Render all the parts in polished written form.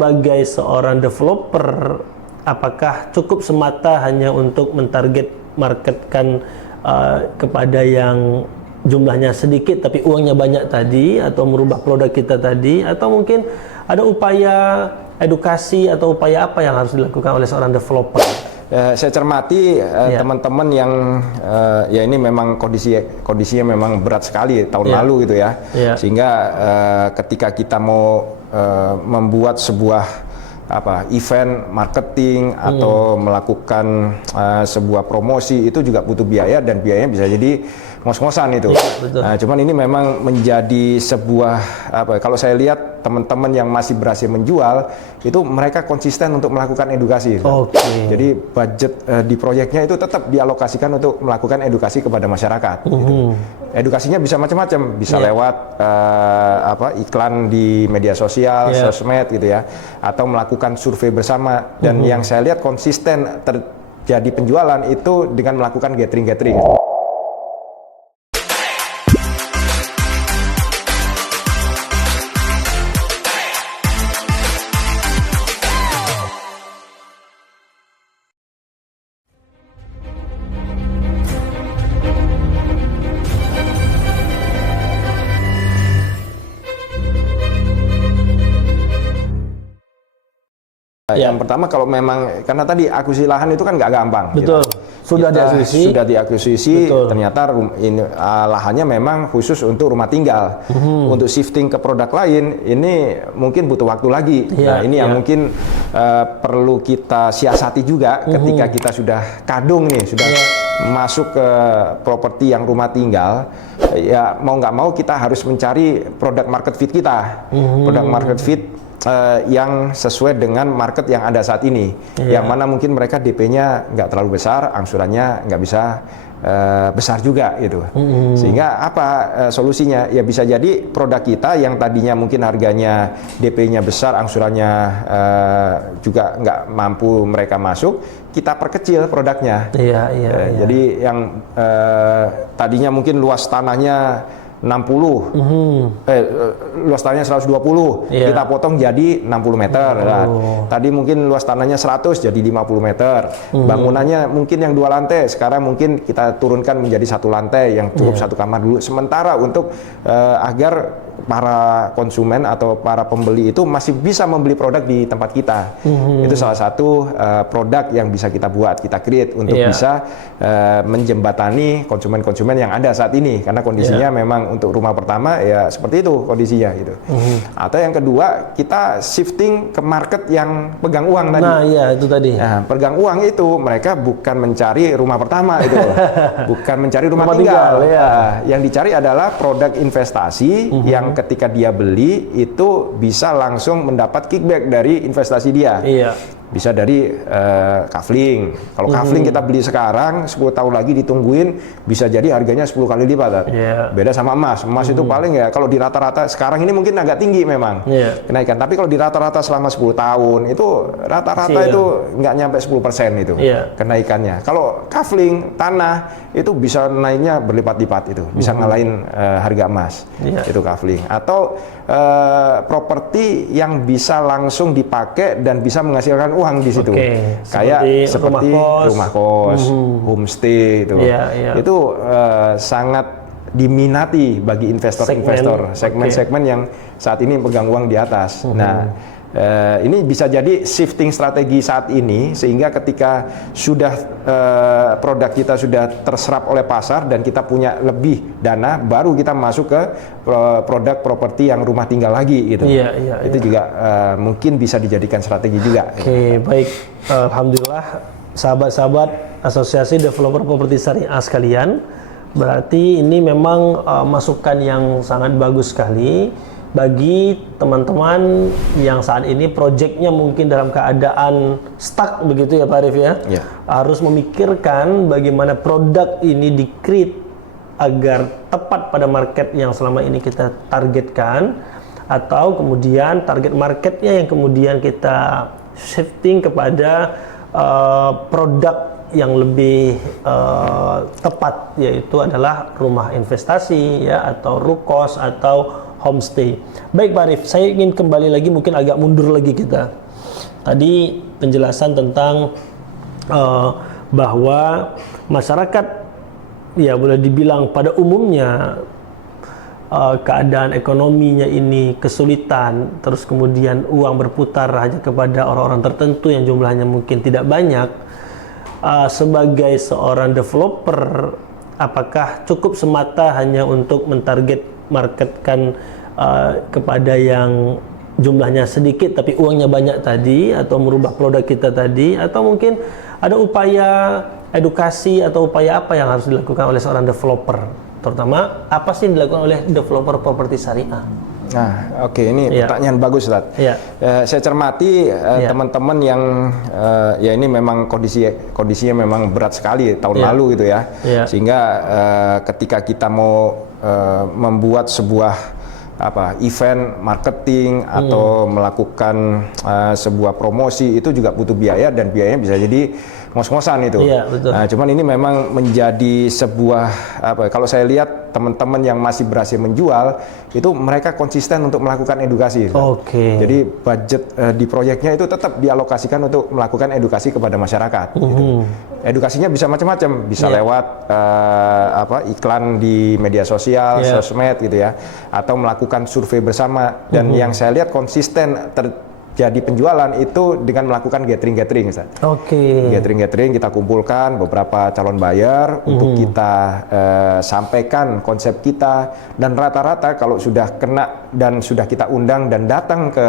Sebagai seorang developer, apakah cukup semata hanya untuk mentarget marketkan kepada yang jumlahnya sedikit tapi uangnya banyak tadi, atau merubah produk kita tadi, atau mungkin ada upaya edukasi atau upaya apa yang harus dilakukan oleh seorang developer? Saya cermati teman-teman yang ya ini memang kondisinya memang berat sekali tahun lalu gitu ya, sehingga ketika kita mau membuat sebuah event marketing atau melakukan sebuah promosi itu juga butuh biaya, dan biayanya bisa jadi ngos-ngosan itu. Cuman ini memang menjadi sebuah kalau saya lihat teman-teman yang masih berhasil menjual itu mereka konsisten untuk melakukan edukasi. Jadi budget di proyeknya itu tetap dialokasikan untuk melakukan edukasi kepada masyarakat. Gitu. Edukasinya bisa macam-macam, bisa lewat iklan di media sosial, sosmed gitu ya, atau melakukan survei bersama. Dan yang saya lihat konsisten terjadi penjualan itu dengan melakukan gathering-gathering. Yang pertama, kalau memang karena tadi akuisisi lahan itu kan nggak gampang. Betul. Sudah diakuisisi, ternyata lahannya memang khusus untuk rumah tinggal. Untuk shifting ke produk lain ini mungkin butuh waktu lagi. Nah, ini yang mungkin perlu kita siasati juga ketika kita sudah kadung nih, sudah masuk ke properti yang rumah tinggal. Ya mau nggak mau kita harus mencari produk market fit kita. Produk market fit yang sesuai dengan market yang ada saat ini, yang mana mungkin mereka DP-nya nggak terlalu besar, angsurannya nggak bisa besar juga gitu. Sehingga solusinya? Ya bisa jadi produk kita yang tadinya mungkin harganya DP-nya besar, angsurannya juga nggak mampu mereka masuk, kita perkecil produknya. Jadi yang tadinya mungkin luas tanahnya 60, luas tanahnya 120, kita potong jadi 60 meter. Tadi mungkin luas tanahnya 100 jadi 50 meter. Bangunannya mungkin yang 2 lantai, sekarang mungkin kita turunkan menjadi 1 lantai yang cukup 1 kamar dulu. Sementara untuk agar para konsumen atau para pembeli itu masih bisa membeli produk di tempat kita. Itu salah satu produk yang bisa kita buat, kita create untuk bisa menjembatani konsumen-konsumen yang ada saat ini, karena kondisinya memang untuk rumah pertama ya seperti itu kondisinya gitu. Atau yang kedua, kita shifting ke market yang pegang uang tadi. Itu tadi. Nah, pegang uang itu mereka bukan mencari rumah pertama itu, bukan mencari rumah tinggal. Yang dicari adalah produk investasi yang ketika dia beli itu bisa langsung mendapat kickback dari investasi dia. Bisa dari kafling. Kalau kafling kita beli sekarang, 10 tahun lagi ditungguin, bisa jadi harganya 10 kali lipat. Beda sama emas. Emas itu paling ya, kalau di rata-rata sekarang ini mungkin agak tinggi memang kenaikan. Tapi kalau di rata-rata selama 10 tahun, itu rata-rata itu nggak nyampe 10% itu kenaikannya. Kalau kafling, tanah, itu bisa naiknya berlipat-lipat itu. Bisa ngalahin harga emas. Itu kafling. Atau properti yang bisa langsung dipakai dan bisa menghasilkan uang di situ, kayak seperti rumah kos, homestay itu, itu sangat diminati bagi investor-investor, segmen-segmen yang saat ini pegang uang di atas. Nah, ini bisa jadi shifting strategi saat ini, sehingga ketika sudah produk kita sudah terserap oleh pasar dan kita punya lebih dana, baru kita masuk ke produk properti yang rumah tinggal lagi gitu. Itu juga mungkin bisa dijadikan strategi juga. Baik. Alhamdulillah, sahabat-sahabat Asosiasi Developer Properti Syariah sekalian, berarti ini memang masukan yang sangat bagus sekali bagi teman-teman yang saat ini proyeknya mungkin dalam keadaan stuck begitu ya Pak Arif ya. Harus memikirkan bagaimana produk ini di-create agar tepat pada market yang selama ini kita targetkan, atau kemudian target marketnya yang kemudian kita shifting kepada produk yang lebih tepat, yaitu adalah rumah investasi ya, atau rukos, atau homestay. Baik Pak Arif, saya ingin kembali lagi, mungkin agak mundur lagi kita. Tadi penjelasan tentang bahwa masyarakat ya boleh dibilang pada umumnya keadaan ekonominya ini kesulitan, terus kemudian uang berputar hanya kepada orang-orang tertentu yang jumlahnya mungkin tidak banyak. Sebagai seorang developer, apakah cukup semata hanya untuk mentarget marketkan kepada yang jumlahnya sedikit tapi uangnya banyak tadi, atau merubah produk kita tadi, atau mungkin ada upaya edukasi atau upaya apa yang harus dilakukan oleh seorang developer, terutama apa sih yang dilakukan oleh developer properti syariah? Nah, oke, ini pertanyaan bagus, Ustaz. Saya cermati teman-teman yang ya ini memang kondisinya memang berat sekali tahun lalu gitu ya, sehingga ketika kita mau membuat sebuah event marketing atau melakukan sebuah promosi itu juga butuh biaya, dan biayanya bisa jadi ngos-ngosan itu. Betul. Nah, cuman ini memang menjadi sebuah kalau saya lihat teman-teman yang masih berhasil menjual itu mereka konsisten untuk melakukan edukasi. Jadi budget di proyeknya itu tetap dialokasikan untuk melakukan edukasi kepada masyarakat. Gitu. Edukasinya bisa macam-macam, bisa lewat iklan di media sosial, sosmed gitu ya, atau melakukan survei bersama. Dan yang saya lihat konsisten jadi penjualan itu dengan melakukan gathering, Ustaz. Gathering kita kumpulkan beberapa calon buyer untuk kita sampaikan konsep kita, dan rata-rata kalau sudah kena dan sudah kita undang dan datang ke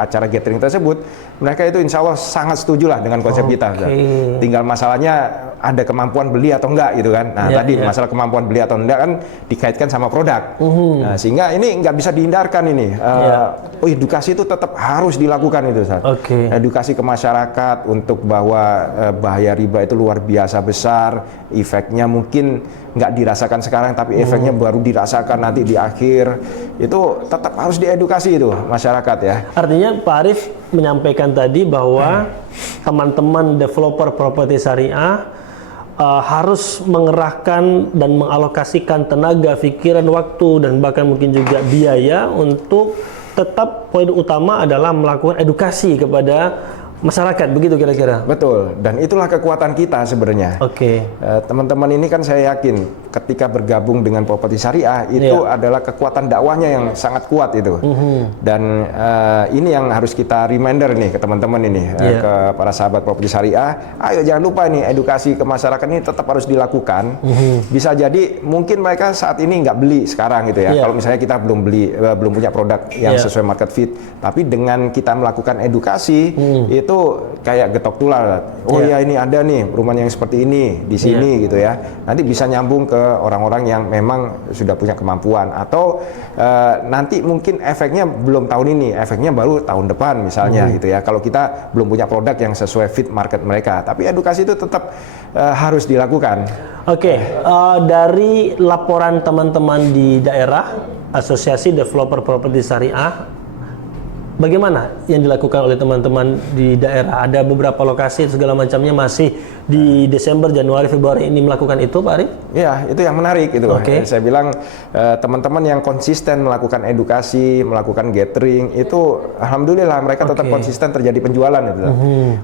acara gathering tersebut, mereka itu insya Allah sangat setuju lah dengan konsep kita, Ustaz. Tinggal masalahnya ada kemampuan beli atau enggak gitu kan. Nah, masalah kemampuan beli atau enggak kan dikaitkan sama produk. Nah, sehingga ini nggak bisa dihindarkan ini. Edukasi itu tetap harus dilakukan itu, Ustaz. Edukasi ke masyarakat untuk bahwa bahaya riba itu luar biasa besar, efeknya mungkin nggak dirasakan sekarang, tapi efeknya baru dirasakan nanti di akhir. Itu tetap harus diedukasi itu masyarakat ya. Artinya Pak Arif menyampaikan tadi bahwa teman-teman developer properti syariah harus mengerahkan dan mengalokasikan tenaga, pikiran, waktu, dan bahkan mungkin juga biaya untuk tetap poin utama adalah melakukan edukasi kepada masyarakat, begitu kira-kira? Betul, dan itulah kekuatan kita sebenarnya. Teman-teman ini kan saya yakin ketika bergabung dengan properti syariah itu adalah kekuatan dakwahnya yang sangat kuat itu. Dan ini yang harus kita reminder nih ke teman-teman ini, ke para sahabat properti syariah. Ayo jangan lupa nih, edukasi ke masyarakat ini tetap harus dilakukan. Bisa jadi mungkin mereka saat ini nggak beli sekarang gitu ya. Kalau misalnya kita belum punya produk yang sesuai market fit, tapi dengan kita melakukan edukasi itu kayak getok tular. Ya ini ada nih perumahan yang seperti ini di sini gitu ya. Nanti bisa nyambung ke orang-orang yang memang sudah punya kemampuan, atau nanti mungkin efeknya belum tahun ini, efeknya baru tahun depan misalnya gitu ya. Kalau kita belum punya produk yang sesuai fit market mereka, tapi edukasi itu tetap harus dilakukan. Dari laporan teman-teman di daerah Asosiasi Developer Properti Syariah, bagaimana yang dilakukan oleh teman-teman di daerah? Ada beberapa lokasi segala macamnya masih di Desember, Januari, Februari ini melakukan itu, Pak Arif? Ya, itu yang menarik itu. Saya bilang teman-teman yang konsisten melakukan edukasi, melakukan gathering itu, alhamdulillah mereka tetap konsisten terjadi penjualan itu.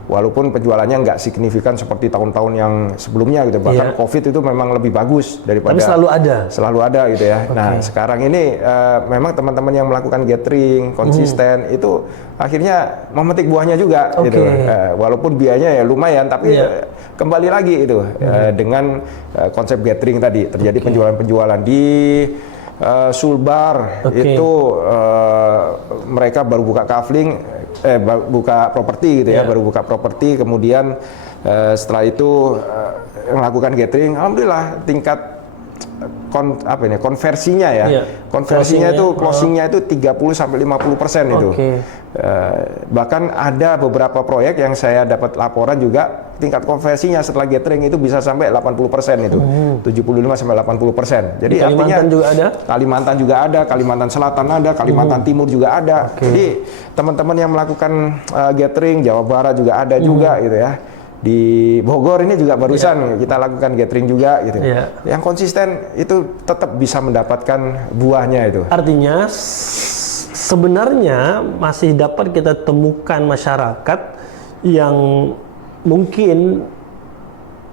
Walaupun penjualannya nggak signifikan seperti tahun-tahun yang sebelumnya gitu. Bahkan COVID itu memang lebih bagus daripada. Tapi selalu ada. Selalu ada gitu ya. Nah, sekarang ini memang teman-teman yang melakukan gathering konsisten itu akhirnya memetik buahnya juga gitu. Walaupun biayanya ya lumayan, tapi kembali lagi itu dengan konsep gathering tadi terjadi penjualan-penjualan di Sulbar itu mereka baru buka kafling, buka properti gitu ya, baru buka properti, kemudian setelah itu melakukan gathering, alhamdulillah tingkat konversinya ya. Konversinya itu closingnya itu 30-50% itu. Bahkan ada beberapa proyek yang saya dapat laporan juga tingkat konversinya setelah gathering itu bisa sampai 80% itu. 75-80%. Jadi Kalimantan artinya juga ada? Kalimantan juga ada, Kalimantan Selatan ada, Kalimantan Timur juga ada. Jadi teman-teman yang melakukan gathering, Jawa Barat juga ada juga gitu ya. Di Bogor ini juga barusan kita lakukan gathering juga gitu. Yang konsisten itu tetap bisa mendapatkan buahnya itu. Artinya sebenarnya masih dapat kita temukan masyarakat yang mungkin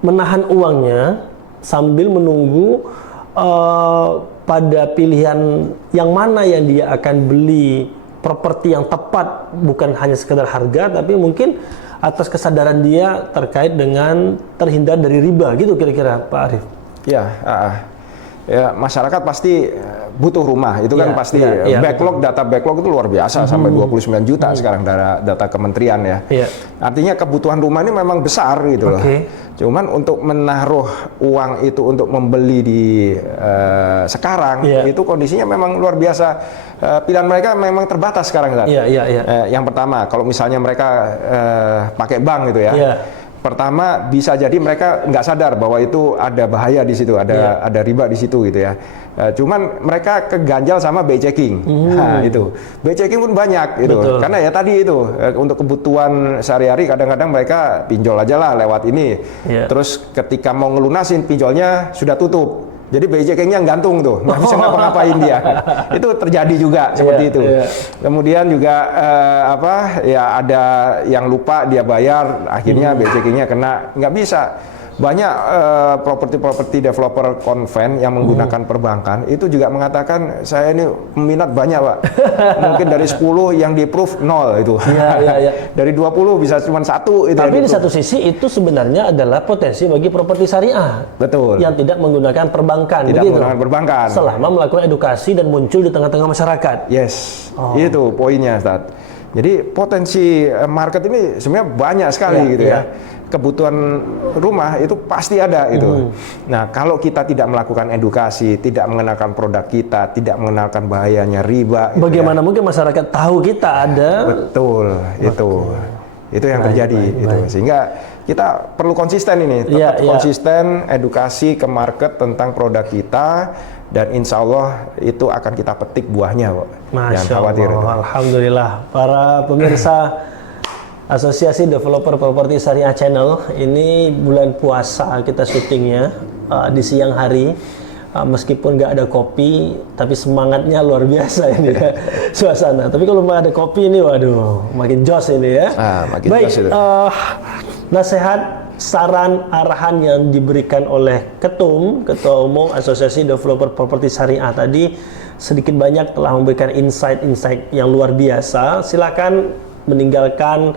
menahan uangnya sambil menunggu pada pilihan yang mana yang dia akan beli properti yang tepat, bukan hanya sekedar harga, tapi mungkin atas kesadaran dia terkait dengan terhindar dari riba gitu kira-kira Pak Arief. Ya, masyarakat pasti butuh rumah, itu kan pasti backlog, data backlog itu luar biasa sampai 29 juta sekarang data kementerian ya. Artinya kebutuhan rumah ini memang besar gitu loh. Cuman untuk menaruh uang itu untuk membeli di sekarang itu kondisinya memang luar biasa. Pilihan mereka memang terbatas sekarang kan. Yang pertama, kalau misalnya mereka pakai bank gitu ya. Pertama, bisa jadi mereka nggak sadar bahwa itu ada bahaya di situ, ada riba di situ gitu ya. Cuman mereka keganjal sama BI checking. Nah, itu. BI checking pun banyak gitu. Betul. Karena ya tadi itu untuk kebutuhan sehari-hari kadang-kadang mereka pinjol aja lah lewat ini. Terus ketika mau ngelunasin pinjolnya sudah tutup. Jadi BI checkingnya gantung tuh, nggak bisa ngapa-ngapain dia. Itu terjadi juga seperti itu. Kemudian juga ada yang lupa dia bayar, akhirnya BI checkingnya kena, nggak bisa. Banyak properti developer konven yang menggunakan perbankan itu juga mengatakan saya ini peminat banyak Pak. Mungkin dari 10 yang di-approve 0 itu. Dari 20 bisa cuma 1 itu. Tapi di satu sisi itu sebenarnya adalah potensi bagi properti syariah. Betul. Yang tidak menggunakan perbankan. Tidak menggunakan perbankan. Selama melakukan edukasi dan muncul di tengah-tengah masyarakat. Yes. Itu poinnya Ustaz. Jadi potensi market ini sebenarnya banyak sekali gitu ya. Kebutuhan rumah itu pasti ada itu. Nah, kalau kita tidak melakukan edukasi, tidak mengenalkan produk kita, tidak mengenalkan bahayanya riba, bagaimana mungkin masyarakat tahu kita ada? Betul, itu yang terjadi itu. Sehingga kita perlu konsisten ini, tetap konsisten edukasi ke market tentang produk kita. Dan insya Allah itu akan kita petik buahnya, Pak. Masya Allah, Alhamdulillah. Para pemirsa Asosiasi Developer Properti Syariah Channel, ini bulan puasa kita syutingnya di siang hari. Meskipun nggak ada kopi, tapi semangatnya luar biasa ini ya, suasana. Tapi kalau nggak ada kopi ini, waduh, makin jos ini ya. Makin baik, jos itu. Nasihat, saran, arahan yang diberikan oleh Ketua Umum Asosiasi Developer Properti Syariah tadi sedikit banyak telah memberikan insight-insight yang luar biasa. Silakan meninggalkan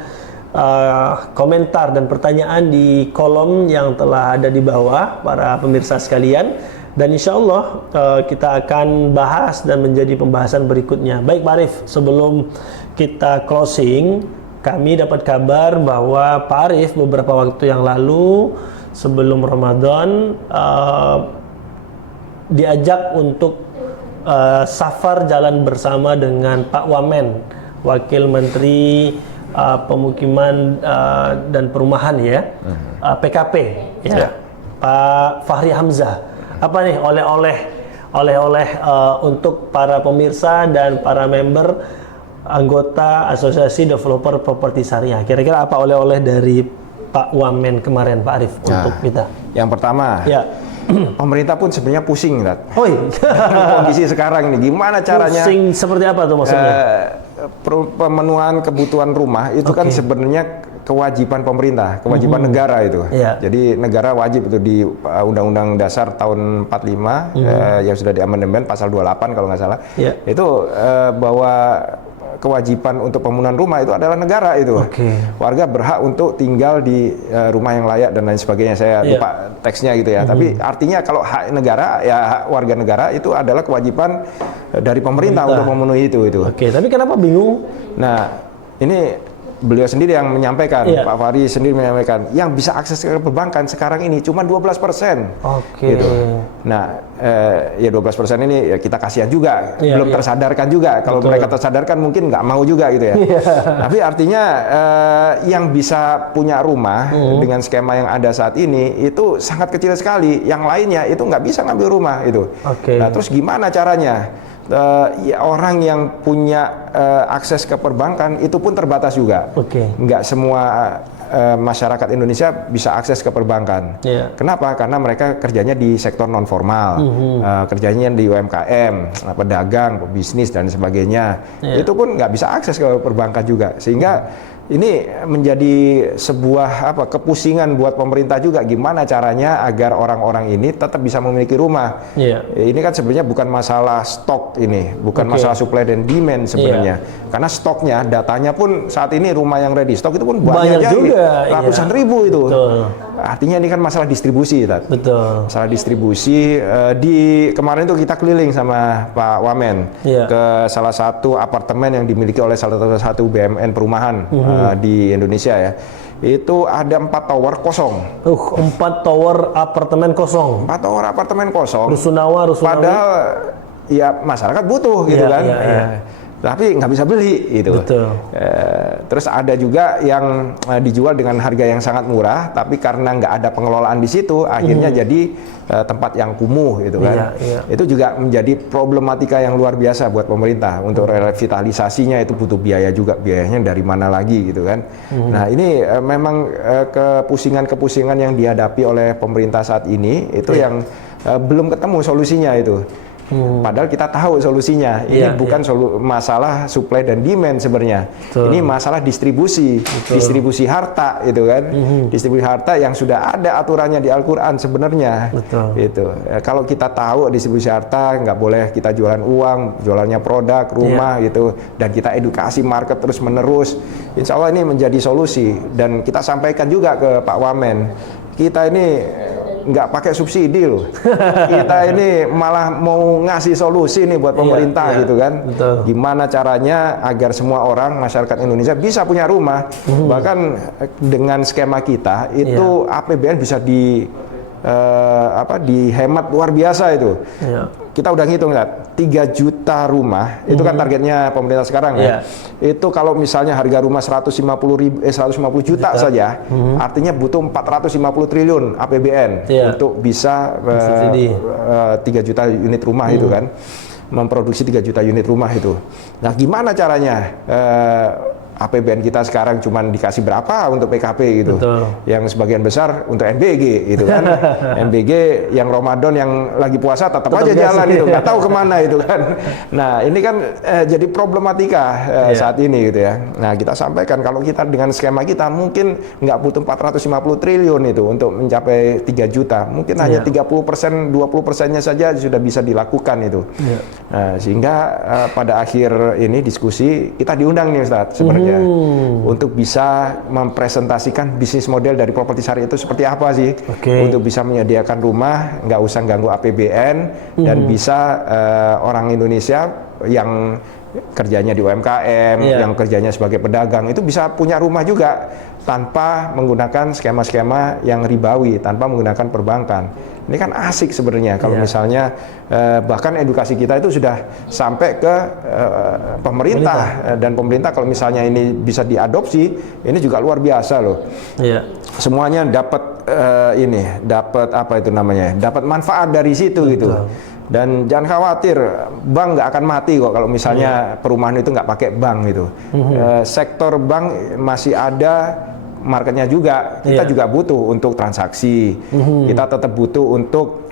komentar dan pertanyaan di kolom yang telah ada di bawah para pemirsa sekalian, dan insya Allah kita akan bahas dan menjadi pembahasan berikutnya. Baik Pak Arief, sebelum kita closing, kami dapat kabar bahwa Pak Arief beberapa waktu yang lalu sebelum Ramadan diajak untuk safar jalan bersama dengan Pak Wamen, Wakil Menteri Pemukiman dan Perumahan ya, PKP ya, Pak Fahri Hamzah. Apa nih oleh-oleh untuk para pemirsa dan para member anggota Asosiasi Developer Properti Syariah? Kira-kira apa oleh-oleh dari Pak Wamen kemarin, Pak Arief, untuk kita? Yang pertama, pemerintah pun sebenarnya pusing, kondisi sekarang ini. Gimana caranya? Pusing seperti apa tuh maksudnya? Pemenuhan kebutuhan rumah itu kan sebenarnya kewajiban pemerintah, kewajiban negara itu. Jadi negara wajib itu di Undang-Undang Dasar tahun 45 yang sudah diamandemen pasal 28 kalau nggak salah. Itu bahwa kewajiban untuk pemenuhan rumah itu adalah negara itu. Warga berhak untuk tinggal di rumah yang layak dan lain sebagainya. Saya lupa teksnya gitu ya. Tapi artinya kalau hak negara ya hak warga negara itu adalah kewajiban dari pemerintah untuk memenuhi itu. Tapi kenapa bingung? Nah, ini beliau sendiri yang menyampaikan, Pak Fahri sendiri menyampaikan, yang bisa akses ke perbankan sekarang ini cuma 12%. Gitu. Nah, ya 12% ini ya kita kasihan juga, belum tersadarkan juga. Kalau mereka tersadarkan mungkin nggak mau juga gitu ya. Tapi artinya yang bisa punya rumah dengan skema yang ada saat ini itu sangat kecil sekali. Yang lainnya itu nggak bisa ngambil rumah itu. Nah, terus gimana caranya? ya orang yang punya akses ke perbankan itu pun terbatas juga. Nggak semua masyarakat Indonesia bisa akses ke perbankan. Kenapa? Karena mereka kerjanya di sektor non formal, kerjanya di UMKM, pedagang, pebisnis dan sebagainya. Itu pun nggak bisa akses ke perbankan juga, sehingga ini menjadi sebuah kepusingan buat pemerintah juga, gimana caranya agar orang-orang ini tetap bisa memiliki rumah. Ini kan sebenarnya bukan masalah stok, ini bukan masalah supply dan demand sebenarnya, karena stoknya, datanya pun saat ini rumah yang ready stock itu pun banyak juga, ratusan ribu itu. Artinya ini kan masalah distribusi, masalah distribusi. Di kemarin itu kita keliling sama Pak Wamen ke salah satu apartemen yang dimiliki oleh salah satu BUMN perumahan di Indonesia ya. Itu ada 4 tower kosong. 4 tower apartemen kosong. 4 tower apartemen kosong. Rusunawa. Padahal ya masyarakat butuh gitu kan. Tapi nggak bisa beli gitu. Terus ada juga yang dijual dengan harga yang sangat murah, tapi karena nggak ada pengelolaan di situ, akhirnya jadi tempat yang kumuh gitu kan. Itu juga menjadi problematika yang luar biasa buat pemerintah. Untuk revitalisasinya itu butuh biaya juga, biayanya dari mana lagi gitu kan. Nah ini memang kepusingan-kepusingan yang dihadapi oleh pemerintah saat ini itu yang belum ketemu solusinya itu. Padahal kita tahu solusinya. Ini bukan masalah supply dan demand sebenarnya. Ini masalah distribusi, distribusi harta, itu kan. Distribusi harta yang sudah ada aturannya di Al-Quran sebenarnya. Itu. Kalau kita tahu distribusi harta, nggak boleh kita jualan uang, jualannya produk, rumah, gitu. Dan kita edukasi market terus menerus. Insya Allah ini menjadi solusi. Dan kita sampaikan juga ke Pak Wamen. Kita ini nggak pakai subsidi loh. Kita ini malah mau ngasih solusi nih buat pemerintah gitu kan. Gimana caranya agar semua orang masyarakat Indonesia bisa punya rumah. Bahkan dengan skema kita itu APBN bisa dihemat luar biasa itu. Kita udah ngitung kan, 3 juta rumah, itu kan targetnya pemerintah sekarang ya. Itu kalau misalnya harga rumah 150 juta saja, artinya butuh 450 triliun APBN untuk bisa 3 juta unit rumah itu kan, memproduksi 3 juta unit rumah itu. Nah gimana caranya? APBN kita sekarang cuma dikasih berapa untuk PKP gitu, yang sebagian besar untuk NBG gitu kan. NBG yang Ramadan yang lagi puasa tetap aja jalan itu, nggak tahu kemana itu kan. Nah ini kan jadi problematika saat ini gitu ya. Nah kita sampaikan kalau kita dengan skema kita mungkin nggak butuh 450 triliun itu untuk mencapai 3 juta, mungkin hanya 30%, 20%-nya saja sudah bisa dilakukan itu. Nah, sehingga pada akhir ini diskusi kita diundang nih Ustadz sebenarnya. Untuk bisa mempresentasikan bisnis model dari properti syariah itu seperti apa sih, untuk bisa menyediakan rumah nggak usah ganggu APBN dan bisa orang Indonesia yang kerjanya di UMKM, yang kerjanya sebagai pedagang itu bisa punya rumah juga tanpa menggunakan skema-skema yang ribawi, tanpa menggunakan perbankan. Ini kan asik sebenarnya kalau misalnya bahkan edukasi kita itu sudah sampai ke pemerintah. Dan pemerintah kalau misalnya ini bisa diadopsi, ini juga luar biasa loh. Semuanya dapat dapat manfaat dari situ gitu. Dan jangan khawatir, bank nggak akan mati kok kalau misalnya perumahan itu nggak pakai bank gitu. Sektor bank masih ada marketnya juga, kita juga butuh untuk transaksi, kita tetap butuh untuk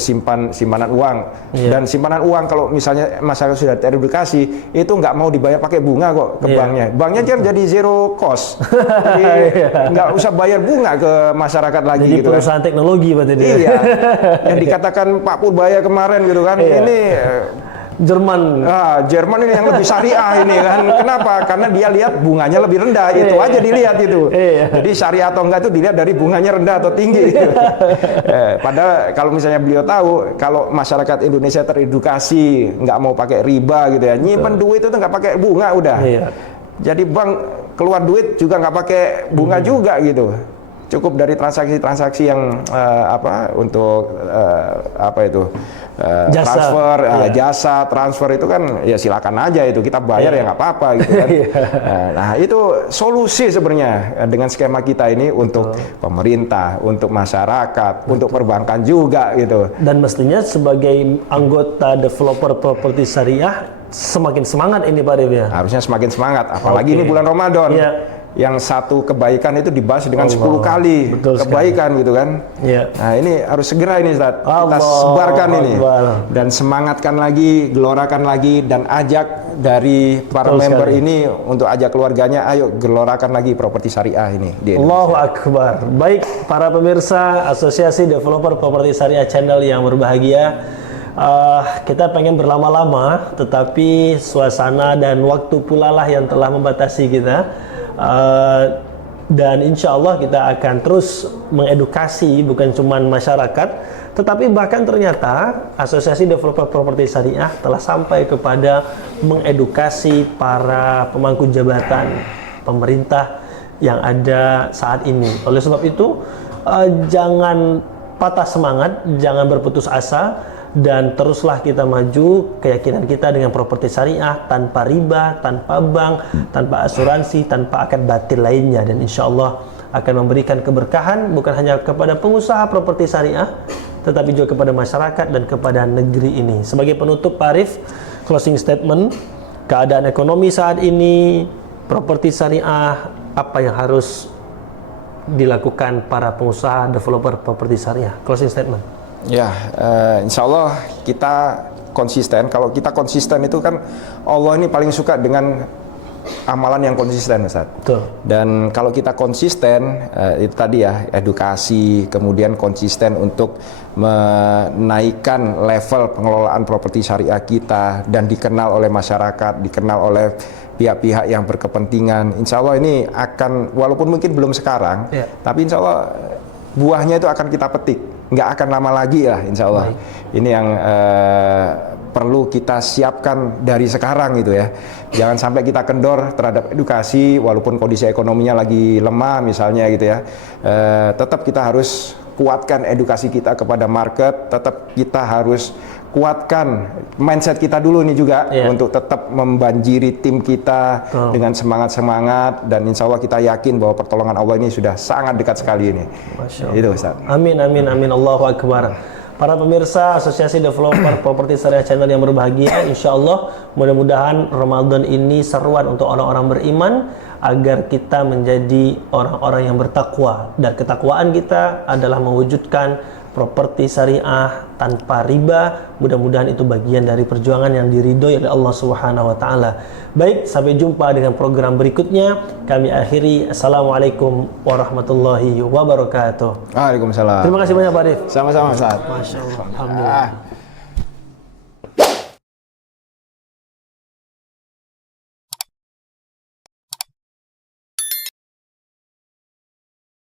simpanan uang, dan simpanan uang kalau misalnya masyarakat sudah teredukasi itu nggak mau dibayar pakai bunga kok ke banknya kan jadi zero cost, jadi nggak usah bayar bunga ke masyarakat lagi. Jadi gitu perusahaan teknologi berarti dia. Yang dikatakan Pak Purbaya kemarin gitu kan, ini Jerman. Jerman ini yang lebih syariah ini kan. Kenapa? Karena dia lihat bunganya lebih rendah. Itu aja dilihat itu. Jadi syariah atau enggak itu dilihat dari bunganya rendah atau tinggi. Padahal kalau misalnya beliau tahu kalau masyarakat Indonesia teredukasi, nggak mau pakai riba gitu ya, nyimpen duit itu nggak pakai bunga udah. Jadi bank keluar duit juga nggak pakai bunga juga gitu. cukup dari transaksi-transaksi yang untuk transfer, jasa transfer itu kan ya silakan aja itu kita bayar ya nggak apa-apa gitu kan. Nah itu solusi sebenarnya dengan skema kita ini untuk pemerintah, untuk masyarakat, untuk perbankan juga gitu. Dan mestinya sebagai anggota developer properti syariah semakin semangat ini Pak Arif ya. Harusnya semakin semangat, apalagi ini bulan Ramadan. Yang satu kebaikan itu dibahas dengan 10 kali kebaikan gitu kan. Nah ini harus segera ini Ustaz, kita sebarkan ini dan semangatkan lagi, gelorakan lagi, dan ajak dari para member ini untuk ajak keluarganya, ayo gelorakan lagi properti syariah ini di Indonesia. Allahu Akbar. Baik para pemirsa Asosiasi Developer Properti Syariah Channel yang berbahagia, kita pengen berlama-lama, tetapi suasana dan waktu pula lah yang telah membatasi kita. Dan insya Allah kita akan terus mengedukasi bukan cuma masyarakat, tetapi bahkan ternyata Asosiasi Developer Properti Syariah telah sampai kepada mengedukasi para pemangku jabatan pemerintah yang ada saat ini. Oleh sebab itu jangan patah semangat, jangan berputus asa, dan teruslah kita maju keyakinan kita dengan properti syariah tanpa riba, tanpa bank, tanpa asuransi, tanpa akad batil lainnya, dan insya Allah akan memberikan keberkahan bukan hanya kepada pengusaha properti syariah tetapi juga kepada masyarakat dan kepada negeri ini. Sebagai penutup Pak Arif, closing statement, keadaan ekonomi saat ini, properti syariah, apa yang harus dilakukan para pengusaha developer properti syariah? Closing statement. Ya, insya Allah kita konsisten. Kalau kita konsisten itu kan Allah ini paling suka dengan amalan yang konsisten, Ustaz. Betul. Dan kalau kita konsisten, itu tadi ya, edukasi, kemudian konsisten untuk menaikkan level pengelolaan properti syariah kita dan dikenal oleh masyarakat, dikenal oleh pihak-pihak yang berkepentingan. Insya Allah ini akan, walaupun mungkin belum sekarang, tapi insya Allah buahnya itu akan kita petik. Nggak akan lama lagi lah insya Allah. Ini yang perlu kita siapkan dari sekarang gitu ya. Jangan sampai kita kendor terhadap edukasi walaupun kondisi ekonominya lagi lemah misalnya gitu ya. Tetap kita harus kuatkan edukasi kita kepada market, tetap kita harus kuatkan mindset kita dulu nih juga untuk tetap membanjiri tim kita dengan semangat-semangat, dan insya Allah kita yakin bahwa pertolongan Allah ini sudah sangat dekat sekali ini. Itu Ustaz. Amin, amin, amin. Allahu Akbar. Para pemirsa Asosiasi Developer Properti Syariah Channel yang berbahagia, insya Allah mudah-mudahan Ramadan ini seruan untuk orang-orang beriman agar kita menjadi orang-orang yang bertakwa, dan ketakwaan kita adalah mewujudkan properti syariah tanpa riba. Mudah-mudahan itu bagian dari perjuangan yang diridhoi oleh Allah Subhanahu wa taala. Baik, sampai jumpa dengan program berikutnya. Kami akhiri. Assalamualaikum warahmatullahi wabarakatuh. Waalaikumsalam. Terima kasih banyak Pak Arif. Sama-sama Ustaz. Masya Allah. Alhamdulillah.